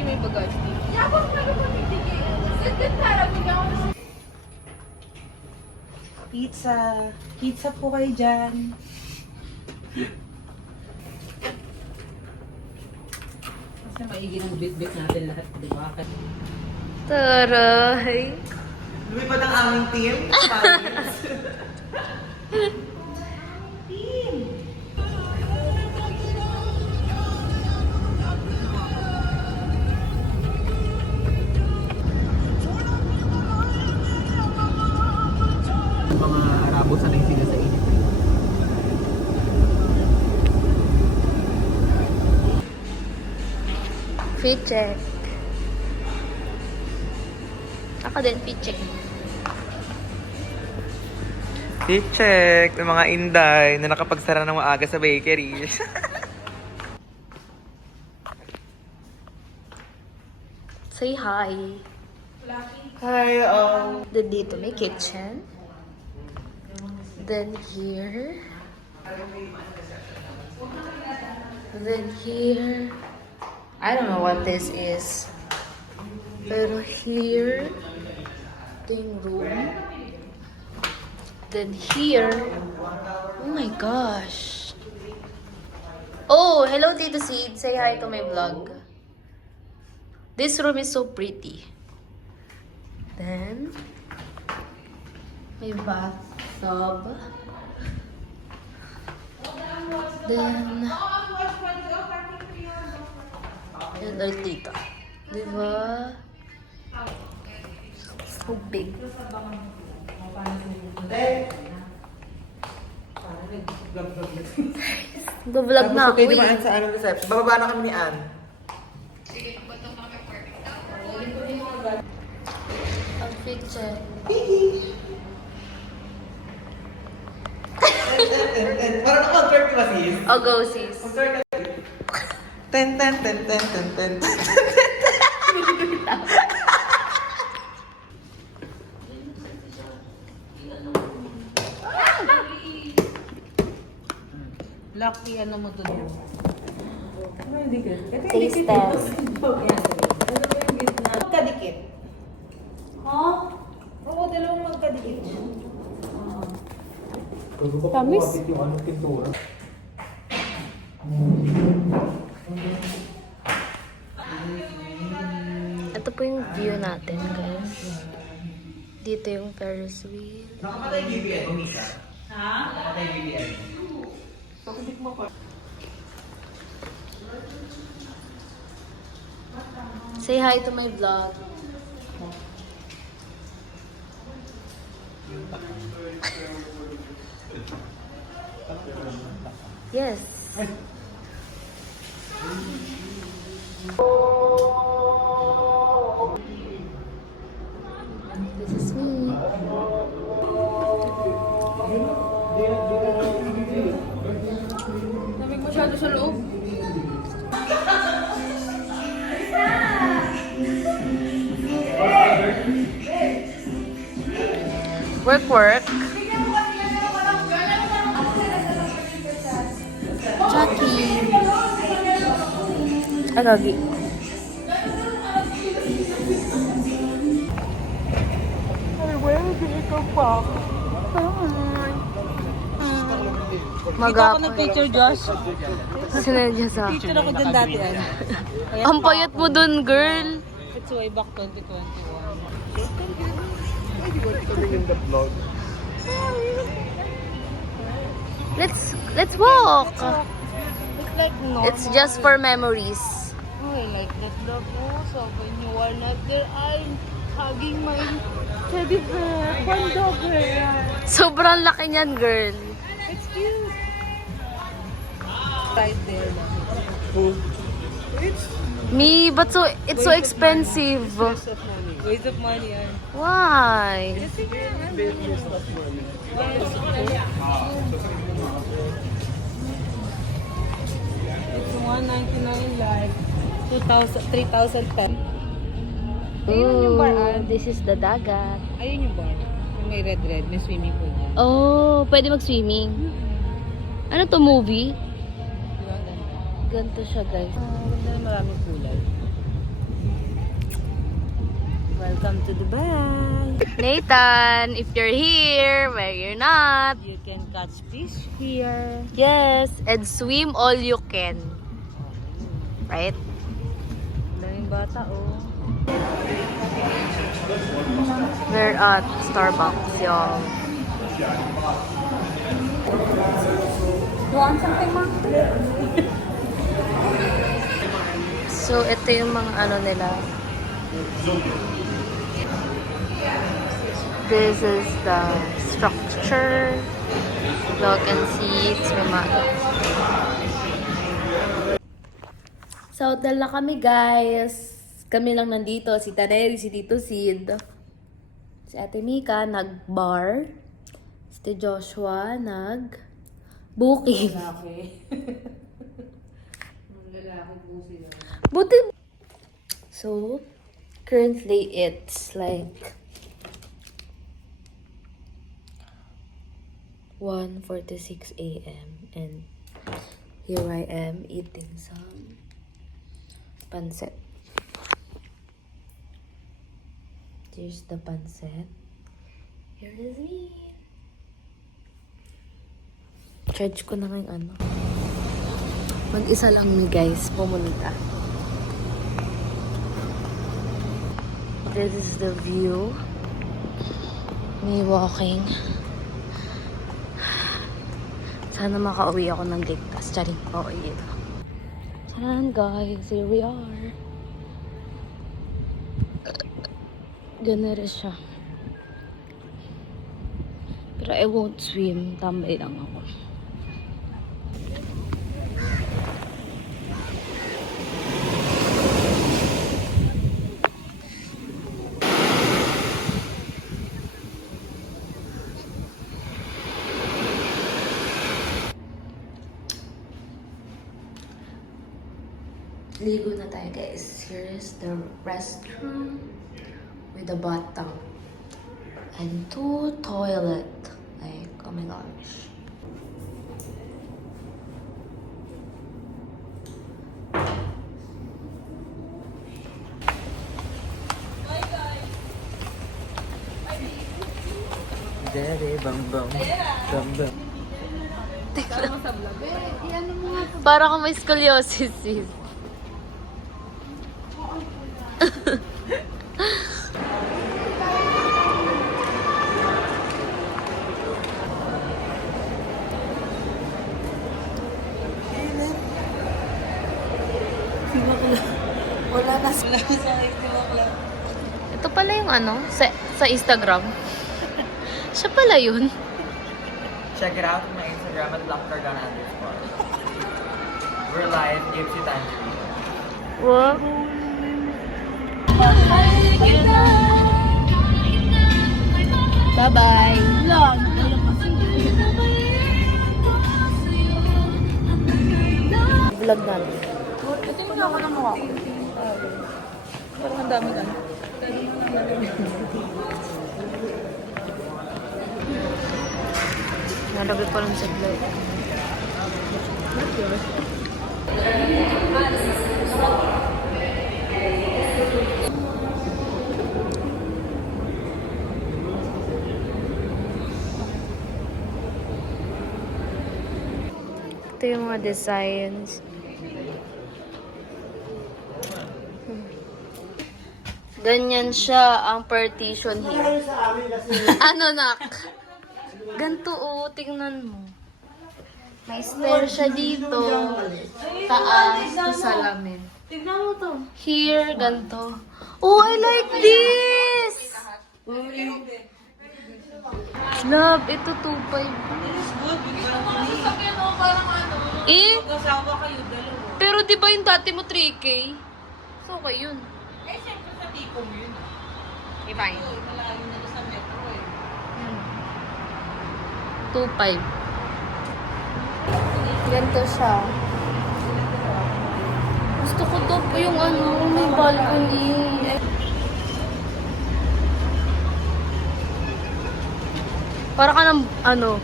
may bagage. Pizza. Pizza po kayo dyan. Kasi maigi ng bit-bit natin lahat, di ba? Taray! Lumipad ang aming team. Mga Arabo sanay sila sa init. Fit check. Ako din, fit check. Fit check. May mga inday na nakapagsara ng maaga sa bakery. Say hi. Hi, Then dito may kitchen. Then here. Then here. I don't know what this is. Pero here. Ito yung room. Then here. Oh my gosh. Oh, hello Tito Seed. Say hi to my vlog. This room is so pretty. Then, may bathtub. Then, yun ulit dito. Diba? So big. Go-vlog na ako Okay, di ba eh. Ann, sa anong reception? Bababa na kami ni Ann. Ang fit check. Parang concert di ba sis? Oh, go sis. Concert na. Ten, ten, ten, ten, ten, ten, ten. Lucky, ano mo to niya? Taste test. Magkadikit. Huh? Oo, dalawang magkadikit. Tamis. Ito po yung view natin, guys. Dito yung Ferris wheel. Nakamatay BBM, umisa. Ha? Nakamatay BBM. Pakitik mo pa. Say hi to my vlog. Yes. This is me. Lamig masyado sa loob. Work, work. Jackie. Aragi. Dito ako nag-picture, Josh. Sinadya sa akin. Picture ako dyan dati, ano. Ang payat mo dun, girl. It's way back 2021. Let's walk. It's like no. It's just for memories. Oh, I like that dog. Oh, so when you are not there, I'm hugging my teddy bear. Fun dog bear. Sobrang laki niyan, girl. It's cute. Right there. It's Me, but so it's so expensive. waste of money. Waste of money, yan. Why? It's $199 like 2,000, 3,010. Ayun yung bar, This is the dagat. Ayun yung bar. Yung may red, may swimming pool dyan. Oh, pwede mag-swimming. Ano to, movie? Diba? Ang ganda. Ganito siya, guys. Ganda na maraming kulay. Welcome to Dubai. Nathan, if you're here, where you're not. You can catch fish here. Yes, and swim all you can. Right? Daming bata, oh. We're at Starbucks, y'all. You want something, Mom? So, ito yung mga ano nila. This is the structure. You can see it's may mga... Sa hotel na kami, guys. Kami lang nandito. Si Taneri, si Tito Sid. Si Ate Mika, nag-bar. Si Joshua, nag-booking. Buti. So, currently it's like 1:46 a.m. and here I am eating some pancit. Here's the pancit. Here is me. Charge ko na ngayon ano. Mag-isa lang ni guys pumunta. This is the view. Me walking. Sana makauwi ako ng ligtas. Charing pauwi ito. Charan guys, here we are. Ganda rin siya. Pero I won't swim. Tambay lang ako. Ligo na tayo guys. Here is the restroom with a bathtub and 2 toilet. Like, oh my gosh. Daddy, bam bam. Bam bam. Para kang may scoliosis, sis. Wala na sila sa istiwakla. Ito pala yung ano, sa Instagram. Siya pala yun. Check it out on my Instagram at @blackcargana_. We're live, Gypsy Tangerine. Wow. Bye-bye. Lang. Vlog namin. Ito yung ako ng mukha ko. Parang ang dami ka. Nalagay pa lang sa vlog. Ito yung mga designs. Ganyan siya ang partition here. Ano, nak? Ganto, oh. Tingnan mo. May stair siya dito. Taas, sa salamin. Tignan mo to. Here, ganto. Oh, I like this! Love, ito 2.5. Eh? Mag-asawa kayo, dalawa. Pero di ba yung dati mo 3K? So, okay yun. Eh, siyempre sa tipong yun. Iba yun. Malayo na sa metro eh. 2.5. Ganito siya. Gusto ko to po yung ano, may balcony. Para ka ng, ano,